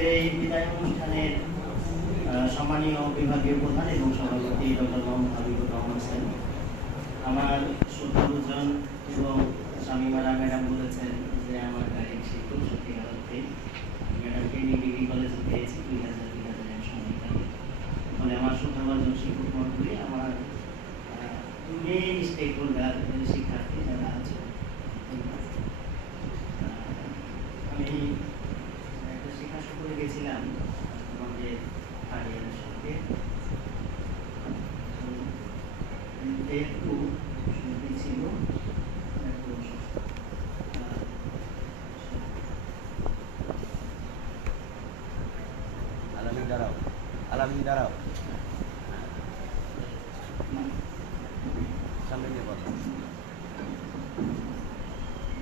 আজকের এই বিদায় অনুষ্ঠানের সম্মানীয় বিভাগীয় প্রধান এবং সভাপতি ডক্টর মোহাম্মদ হাবিবুর রহমান স্যার, আমার শ্রদ্ধাভাজন এবং শামীমারা ম্যাডাম বলেছেন যে আমার গায়ক শিক্ষক সত্যিকার অর্থে ম্যাডামকে নিয়ে ডিগ্রি কলেজে পেয়েছি 2000 সময়কালে। ফলে আমার শ্রদ্ধাভাজন শিক্ষক মণ্ডলী, আমার মেইন স্টেক হোল্ডার শিক্ষার্থী যারা আছে, আমি একটা শিক্ষা সফরে গেছিলাম আমাদের হারিয়ানার সাথে। একটু শুনতে ছিল আলামিন দাঁড়াও সামনে নিয়ে বলো,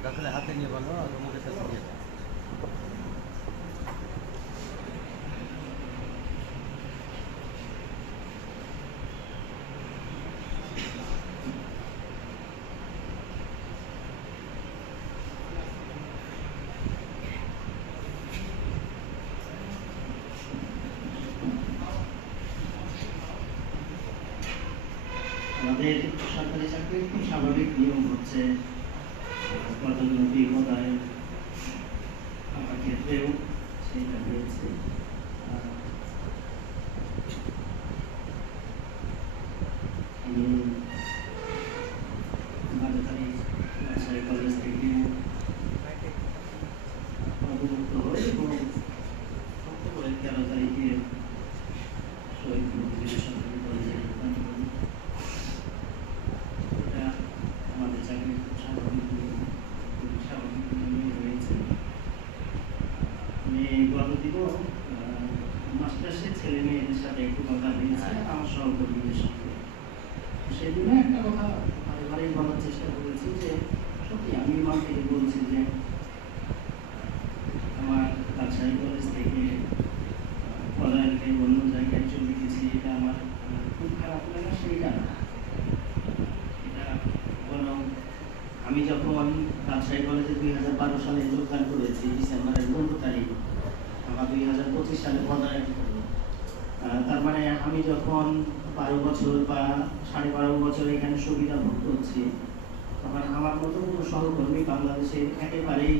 দরকার হাতে নিয়ে বলো, মুখের সাথে নিয়ে বলো। আমাদের সরকারি চাকরির খুব স্বাভাবিক নিয়ম হচ্ছে পদোন্নতি পদায়ন, আমার ক্ষেত্রেও সেটা হয়েছে। আমি 12 তারিখ রাজশাহী কলেজ থেকে অবমুক্ত হই এবং 13 তারিখে শহীদ সরকারি কলেজে যোগদান করি। আমাদের চাকরি খুব স্বাভাবিক নিয়মে হয়েছে। আমি গতদিনও মাস্টার্সের ছেলে মেয়েদের সাথে একটু কথা হয়েছে আমার সহকর্মীদের সঙ্গে। সেদিনে একটা কথা বারেবারেই বলার চেষ্টা করেছি যে সত্যি আমি মন থেকে বলছি যে আমার রাজশাহী কলেজ থেকে পলায়ন হয়ে অন্য জায়গায় চলে গেছি, এটা আমার খুব খারাপ লাগে সেইটা না। এটা বরং আমি যখন রাজশাহী কলেজে 2012 সালে যোগদান করেছি ডিসেম্বরের 15 তারিখ, আমার 2025 সালে পদায়ন করলো। তার মানে আমি যখন 12 বছর বা 12.5 বছর এখানে সুবিধা ভোগ করছি, তখন আমার মতো কোনো সহকর্মী বাংলাদেশের একেবারেই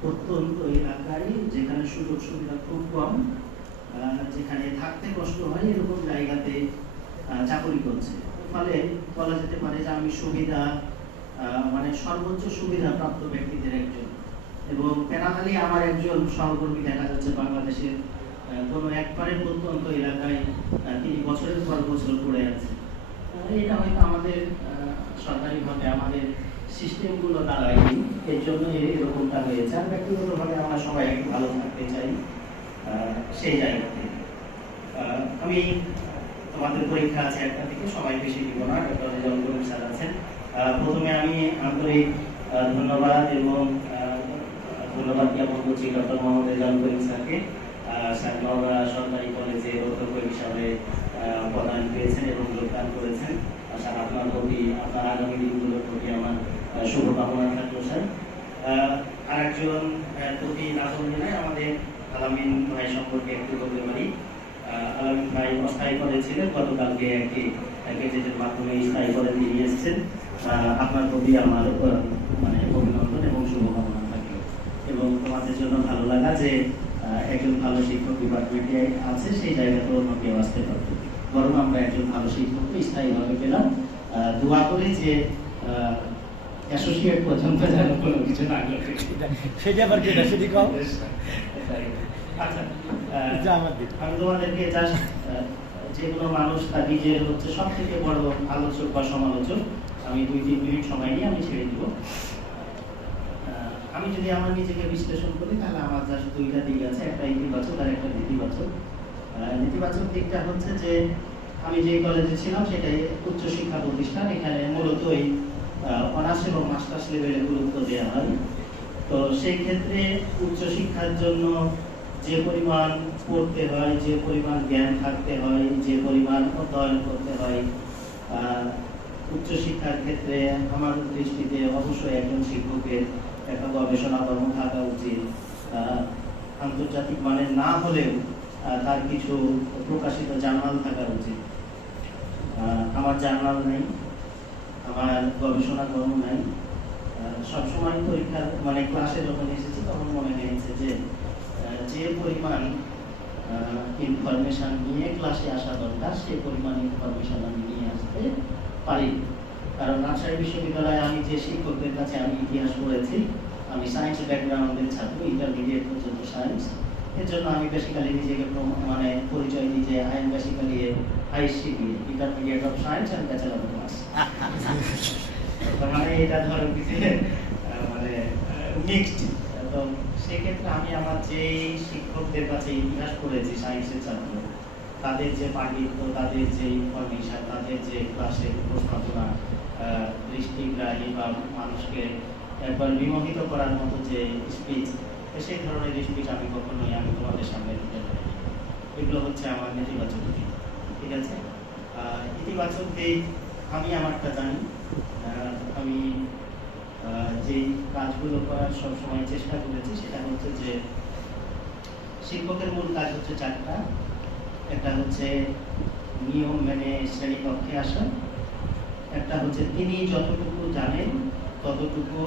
প্রত্যন্ত এলাকায়, যেখানে সুযোগ সুবিধা খুব কম, যেখানে থাকতে কষ্ট হয়, এরকম জায়গাতে চাকরি করছে। ফলে বলা যেতে পারে যে আমি সুবিধা মানে সর্বোচ্চ সুবিধা প্রাপ্ত ব্যক্তিদের একজন, এবং পেনাহালি আমার একজন সহকর্মী দেখা যাচ্ছে বাংলাদেশের কোনো একবারে প্রত্যন্ত এলাকায় তিনি বছরের পর বছর পড়ে আছে। এটা হয়তো আমাদের সরকারিভাবে আমাদের সিস্টেমগুলো দাঁড়ায়নি, এর জন্য এরকমটা হয়েছে। আর ব্যক্তিগতভাবে আমরা সবাই একটু ভালো থাকতে চাই সেই জায়গা থেকে। আমি তোমাদের পরীক্ষা আছে 1টা থেকে, সবাই বেশি দিব না, ডক্টর রেজাউল করিম স্যার আছেন। প্রথমে আমি আন্তরিক ধন্যবাদ এবং ধন্যবাদ জ্ঞাপন করছি ডক্টর মোহাম্মদ রেজাউল করিম স্যারকে। স্যার নওগাঁ সরকারি কলেজে অধ্যক্ষ হিসাবে পদায়ন পেয়েছেন এবং যোগদান করেছেন। স্যার আপনার প্রতি, আপনার আগামী দিনগুলোর প্রতি আমার শুভকামনা থাকলো স্যার। আরেকজন প্রতি রাজনীতি আমাদের আলামিন ভাই সম্পর্কে একটু বলতে পারি। আলামিন ভাই অস্থায়ী পদে ছিলেন, গতকালকে একটি গেজেটের মাধ্যমে স্থায়ী পদে তিনি এসেছেন। আপনার প্রতি আমার মানে অভিনন্দন এবং শুভকামনা থাকলো, এবং তোমাদের জন্য ভালো লাগা যে একজন ভালো শিক্ষক ডিপার্টমেন্টে আছে, সেই জায়গাতেও অন্য কেউ আসতে পারবে, বরং আমরা একজন ভালো শিক্ষককে স্থায়ীভাবে পেলাম। দোয়া করি যে অ্যাসোসিয়েট পর্যন্ত যেন কোনো কিছু না ঘটে। সেটা আবার কি সেটি কম। আচ্ছা, আমি তোমাদেরকে জাস্ট, যে কোনো মানুষ তার নিজের হচ্ছে সব থেকে বড় আলোচক বা সমালোচক, আমি 2-3 মিনিট সময় নিয়ে আমি ছেড়ে দিব। আমি যদি আমার নিজেকে বিশ্লেষণ করি তাহলে আমার জাস্ট 2টা দিক আছে, একটা ইতিবাচক আর একটা নেতিবাচক। নেতিবাচক দিকটা হচ্ছে যে আমি যে কলেজে ছিলাম সেটাই উচ্চ শিক্ষা প্রতিষ্ঠান, এখানে মূলত এই অনার্স এবং মাস্টার্স লেভেলে গুরুত্ব দেওয়া হয়। তো সেই ক্ষেত্রে উচ্চশিক্ষার জন্য যে পরিমাণ পড়তে হয়, যে পরিমাণ জ্ঞান থাকতে হয়, যে পরিমাণ অধ্যয়ন করতে হয়, উচ্চশিক্ষার ক্ষেত্রে আমার দৃষ্টিতে অবশ্যই একজন শিক্ষকের একটা গবেষণা কর্ম থাকা উচিত। আন্তর্জাতিক মানের না হলেও তার কিছু প্রকাশিত জার্নাল থাকা উচিত। আমার জার্নাল নেই, আমার গবেষণা কর্ম নাই। সবসময় পরীক্ষার মানে ক্লাসে যখন এসেছি তখন মনে হয়েছে যে যে পরিমাণ ইনফরমেশন নিয়ে ক্লাসে আসা দরকার সেই পরিমাণ ইনফরমেশন আমি নিয়ে আসতে পারি। কারণ রাজশাহী বিশ্ববিদ্যালয়ে আমি যে শিক্ষকদের কাছে আমি ইতিহাস পড়েছি, আমি সায়েন্স ব্যাকগ্রাউন্ডের ছাত্র, ইন্টারমিডিয়েট পর্যন্ত সায়েন্স। এর জন্য আমি বেসিক্যালি নিজেকে মানে পরিচয় দিই যে I am basically ICB, intermediate of science and bachelor of arts. মানে এটা ধরো কিছু মানে মিক্সড। তো সেক্ষেত্রে আমি আমার যে শিক্ষকদের কাছে ইতিহাস পড়েছি সায়েন্সের ছাত্র, তাদের যে পাণ্ডিত্য, তাদের যে ইনফরমেশন, তাদের যে ক্লাসের উপস্থাপনা, দৃষ্টিগ্রাহী বা মানুষকে একবার বিমোহিত করার মতো যে স্পিচ, সেই ধরনের স্পিচ আমি কখনোই আমি তোমাদের সামনে দিতে পারি। এগুলো হচ্ছে আমার নেতিবাচক দিক। ঠিক আছে, ইতিবাচক দিক আমি আমারটা জানি। আমি যেই কাজগুলো করার সবসময় চেষ্টা করেছি সেটা হচ্ছে যে শিক্ষকের মূল কাজ হচ্ছে চারটা। একটা হচ্ছে নিয়ম মেনে শ্রেণীকক্ষে আসা, একটা হচ্ছে তিনি যতটুকু জানেন ততটুকু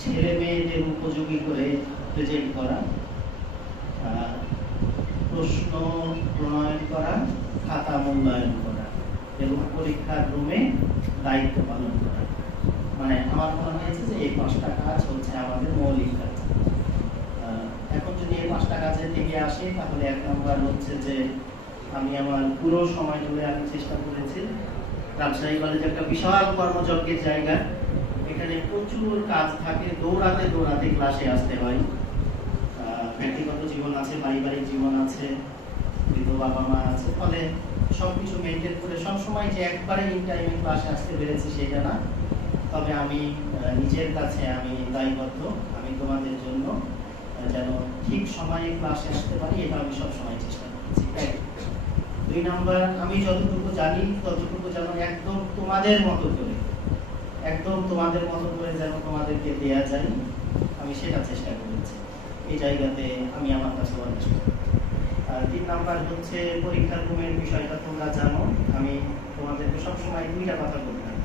ছেলে মেয়েদের উপযোগী করে প্রেজেন্ট করা, প্রশ্ন প্রণয়ন করা, খাতা মূল্যায়ন করা এবং পরীক্ষার রুমে দায়িত্ব পালন করা। মানে আমার মনে হয়েছে যে এই 5টা কাজ হচ্ছে আমাদের মৌলিক কাজ। এখন যদি এই 5টা কাজের দিকে আসে তাহলে 1 নম্বর হচ্ছে যে আমি আমার পুরো সময় জুড়ে আমি চেষ্টা করেছি। রাজশাহী কলেজ একটা বিশাল কর্মযজ্ঞের জায়গা, এখানে প্রচুর কাজ থাকে, দৌড়াতে দৌড়াতে ক্লাসে আসতে হয়। ব্যক্তিগত জীবন আছে, পারিবারিক জীবন আছে, বৃদ্ধ বাবা মা আছে, ফলে সবকিছু মেনটেন করে সবসময় যে একবারে ইন টাইমে ক্লাসে আসতে পেরেছি সেটা না। তবে আমি নিজের কাছে আমি দায়বদ্ধ, আমি তোমাদের জন্য যেন ঠিক সময়ে ক্লাসে আসতে পারি, এটা আমি সবসময় চেষ্টা করছি। 2 নম্বর, আমি যতটুকু জানি ততটুকু যেন একদম তোমাদের মতো করে যেন তোমাদেরকে দেয়া যায়, আমি সেটা চেষ্টা করেছি। এই জায়গাতে আমি আমার কাছে অনেক। 3 নম্বর হচ্ছে পরীক্ষার রুমের বিষয়টা তোমরা জানো। আমি তোমাদেরকে সবসময় 2টা কথা বলতাম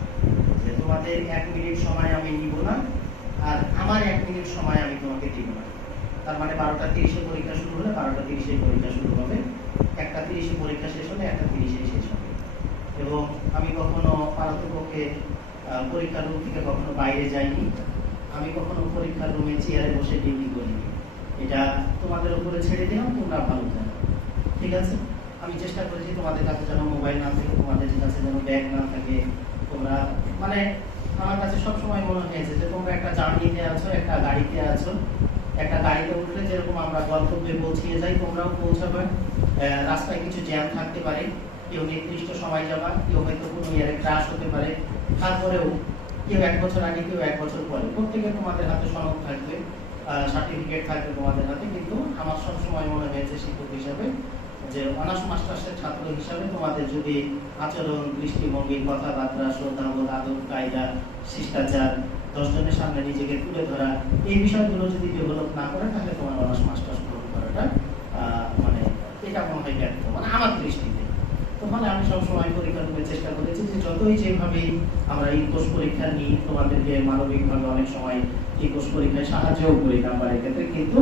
যে তোমাদের 1 মিনিট সময় আমি নিব না, আর আমার 1 মিনিট সময় আমি তোমাকে দিব না। তার মানে 12টা 30-এ পরীক্ষা শুরু হলে 12টা 30-এ পরীক্ষা শুরু হবে, 1টা 30-এ পরীক্ষা শেষ হলে 1টা 30-এ শেষ হবে। এবং আমি কখনো পারতপক্ষে পরীক্ষার রুম থেকে কখনো বাইরে যাইনি, আমি কখনো পরীক্ষার রুমে চেয়ারে বসে ডিউটি করিনি। এটা তোমাদের উপরে ছেড়ে দিলাম, তোমরা ভালো জানো। ঠিক আছে, আমি চেষ্টা করেছি তোমাদের কাছে যেন মোবাইল না থাকে, তোমাদের কাছে যেন ব্যাগ না থাকে। তোমরা মানে আমার কাছে সবসময় মনে হয়েছে যে তোমরা একটা জার্নিতে আছো, একটা গাড়িতে আছো, একটা গাড়িতে উঠলে যেরকম আমরা গন্তব্যে পৌঁছিয়ে যাই, তোমরাও পৌঁছাবে। রাস্তায় কিছু জ্যাম থাকতে পারে, কেউ নির্দিষ্ট সময় যাবা, কেউ হয়তো কোনো ইয়ারে ক্রাশ হতে পারে, তারপরেও কেউ 1 বছর আগে, কেউ 1 বছর পরে, প্রত্যেকে তোমাদের হাতে সনদ থাকবে, সার্টিফিকেট থাকবে তোমাদের হাতে। কিন্তু আমার সবসময় মনে হয়েছে শিক্ষক হিসাবে যে অনার্স মাস্টার্সের ছাত্র হিসাবে তোমাদের যদি আচরণ, দৃষ্টিভঙ্গি, কথাবার্তা, শ্রদ্ধাবোধ, আদব কায়দা, শিষ্টাচার, 10 জনের সামনে নিজেকে তুলে ধরা, এই বিষয়গুলো যদি ডেভেলপ না করে তাহলে তোমার অনার্স মাস্টার্স গ্রহণ করাটা মানে এটা মনে হয় ব্যর্থ, মানে আমার দৃষ্টিতে। তাহলে আমি সবসময় পরীক্ষা রুমে চেষ্টা করেছি যে যতই যেভাবেই আমরা এই কোর্স পরীক্ষা নিই, তোমাদেরকে মানবিকভাবে অনেক সময় এই কোর্স পরীক্ষায় সাহায্যও করি নাম্বারের ক্ষেত্রে, কিন্তু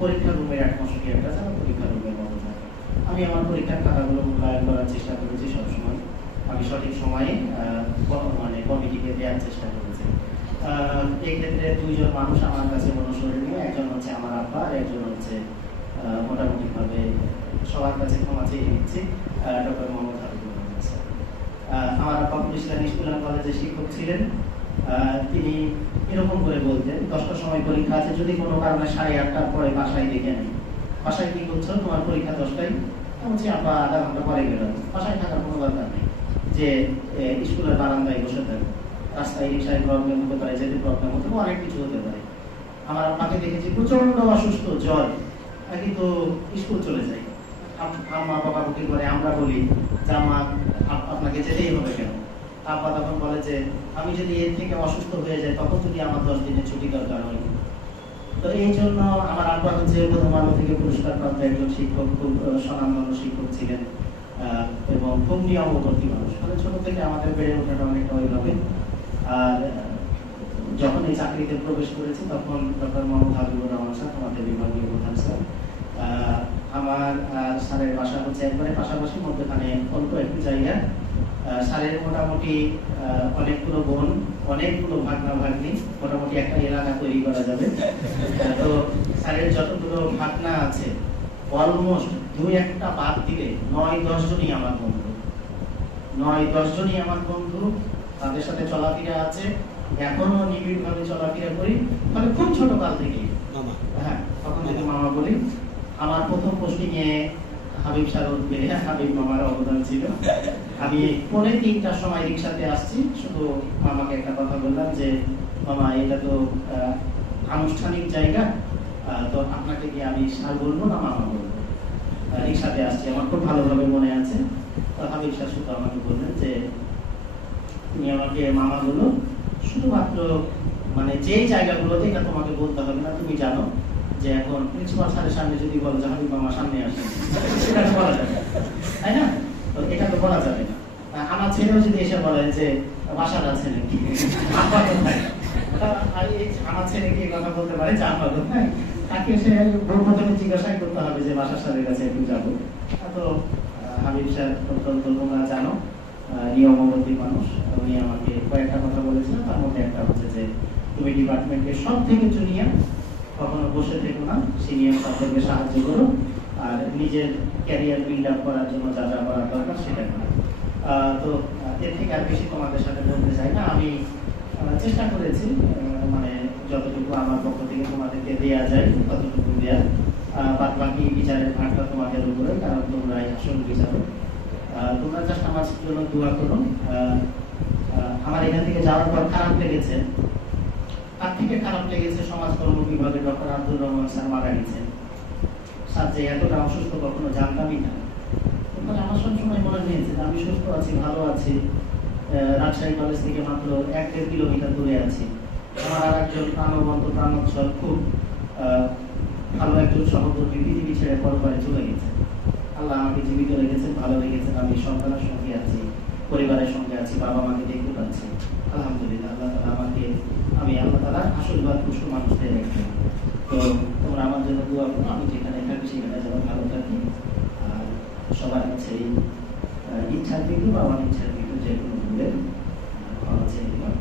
পরীক্ষা রুমের অ্যাটমসফিয়ারটা যেন পরীক্ষা রুমের মতো থাকে। আমি আমার পরীক্ষার খাতাগুলো মূল্যায়ন করার চেষ্টা করেছি সবসময়, আমি সঠিক সময়ে মানে কমিটিকে দেওয়ার চেষ্টা করেছি। এই ক্ষেত্রে 2 জন মানুষ আমার কাছে অনুসরণীয়, একজন হচ্ছে আমার আব্বা আর একজন হচ্ছে মোটামুটিভাবে সবার কাছে ক্ষমা চেয়ে নিচ্ছি, ডক্টর মোহাম্মদ হাবিবুর রহমান স্যার। আমার আব্বা ইসলামী স্কুল অ্যান্ড কলেজের শিক্ষক ছিলেন। তিনি এরকম করে বলতেন, 10টার সময় পরীক্ষা আছে, যদি কোনো কারণে 8:30টার পরে বাসায় ডেকে নেই, বাসায় কি করছো, তোমার পরীক্ষা 10টায়, বলছি আব্বা আধা ঘন্টা পরে বেরোন, বাসায় থাকার কোনো দরকার নেই, যে স্কুলের বারান্দায় বসে থাকবে, রাস্তায় রিক্সায় প্রবলেম হতে পারে, যেতে প্রবলেম হতে পারে, অনেক কিছু হতে পারে। আমার আব্বাকে দেখেছি প্রচন্ড অসুস্থ, জ্বর, কিন্তু স্কুল চলে যায়। আম্মা বাবা বুকি করে, আমরা বলি যে আম্মা আপনাকে যেতেই হবে কেন? আব্বা তখন বলে যে আমি যদি এর থেকে অসুস্থ হয়ে যাই তখন যদি আমার 10 দিনের ছুটি দরকার হয়, তো এই জন্য আমার আব্বা হচ্ছে প্রথম আলো থেকে পুরস্কারপ্রাপ্ত একজন শিক্ষক, খুব স্বনামধন্য শিক্ষক ছিলেন এবং খুব নিয়মবর্তী মানুষ। মানে ছোট থেকে আমাদের বেড়ে ওঠাটা অনেকটা ওইভাবে। আর যখন এই চাকরিতে প্রবেশ করেছি তখন ডক্টর মোহাম্মদ হাবিবুর রহমান স্যার, আমাদের বিভাগীয় প্রধান স্যার, আমার স্যারের বাসা হচ্ছে একবারে পাশাপাশি, মধ্যখানে অল্প একটু জায়গা। স্যারের মোটামুটি অনেকগুলো বোন, অনেকগুলো ভাগনা ভাগ্নি, মোটামুটি একটা এলাকা তৈরি করা যাবে। তো স্যারের যতগুলো ভাগনা আছে অলমোস্ট 2-1টা বাদ দিলে 9-10 জনই আমার বন্ধু। 9-10 জনই আমার বন্ধু, তাদের সাথে চলাফেরা আছে, এখনো নিবিড়ভাবে চলাফেরা করি। মানে খুব ছোট কাল থেকে মামা, হ্যাঁ, তখন থেকে মামা বলি। আমার প্রথম পোস্টিং এ হাবিব স্যার উঠবে, হাবিব মামার অবদান ছিল। আমি 2:45টার সময় রিক্সাতে আসছি, শুধু মামাকে একটা কথা বললাম যে মামা এটা তো আনুষ্ঠানিক জায়গা, তো আপনাকে কি আমি স্যার বলবো না মামা বলবো? রিক্সাতে আসছি, আমার খুব ভালোভাবে মনে আছে। তো হাবিব স্যার শুধু আমাকে বললেন যে তুমি আমাকে মামা বলো, শুধুমাত্র মানে যে জায়গাগুলোতে এটা তোমাকে বলতে হবে না, তুমি জানো যে এখন প্রিন্সিপাল স্যারের সামনে যদি বলো যে হাবিব মামা সামনে আসে, সেটা তো বলা যাবে, তাই না? তো এটা তো বলা যাবে না। আমার ছেলেও যদি এসে বলে যে বাসার আছে নাকি, আমার ছেলে কি কথা বলতে পারে যে আব্বা কোথায়, তাকে সে প্রথমে জিজ্ঞাসাই করতে হবে যে বাসার স্যারের কাছে একটু যাবো। তো হাবিব স্যার অত্যন্ত, তোমরা জানো, নিয়মবর্তী মানুষ। উনি আমাকে কয়েকটা কথা বলেছিলেন, তার মধ্যে একটা হচ্ছে যে তুমি ডিপার্টমেন্টের সব থেকে জুনিয়র, কখনো বসে থেকো না, সিনিয়র স্যারদেরকে সাহায্য করো, আর নিজের ক্যারিয়ার বিল্ড আপ করার জন্য যা যা করার দরকার সেটা করো। তো এর থেকে আর বেশি তোমাদের সাথে বলতে চাই না। আমি চেষ্টা করেছি মানে যতটুকু আমার পক্ষ থেকে তোমাদেরকে দেওয়া যায় ততটুকু দেওয়া। বাদ বাকি বিচারের ভাগটা তোমাদের উপরে, কারণ তোমরাই আসল বিচারক। তোমরা জাস্ট আমার জন্য দোয়া করো। আমার এখান থেকে যাওয়ার পর খারাপ লেগেছে, তার থেকে খারাপ লেগেছে সমাজকর্ম বিভাগে ডক্টর আব্দুর রহমান স্যার মারা গেছেন। স্যার যে এতটা অসুস্থ কখনো জানতামই না। আমার সবসময় মনে হয়েছে যে আমি সুস্থ আছি, ভালো আছি, রাজশাহী কলেজ থেকে মাত্র 1-1.5 কিলোমিটার দূরে আছি। আমার আর একজন প্রাণবন্ত, প্রাণোচ্ছল, খুব ভালো একজন সহকর্মী পৃথিবী ছেড়ে পরপারে চলে গেছে। আল্লাহ আমাকে জীবিত রেখেছেন, ভালো রেখেছেন। আমি সন্তানের সঙ্গে আছি, পরিবারের সঙ্গে আছি, বাবা মাকে দেখতে পাচ্ছি, আলহামদুলিল্লাহ। আল্লাহ তাআলা আমাকে, আমি আল্লাহ তাআলার আশীর্বাদ খুশি মানুষদের রেখেছেন। তো তোমরা আমার জন্য দোয়া করো, আমি যেখানে থাকি সেখানে যেন ভালো থাকি। আর সবার কাছে ইচ্ছাকৃত বা অনিচ্ছাকৃত যে কোনো ভুলের ক্ষমা চেয়ে নিলাম।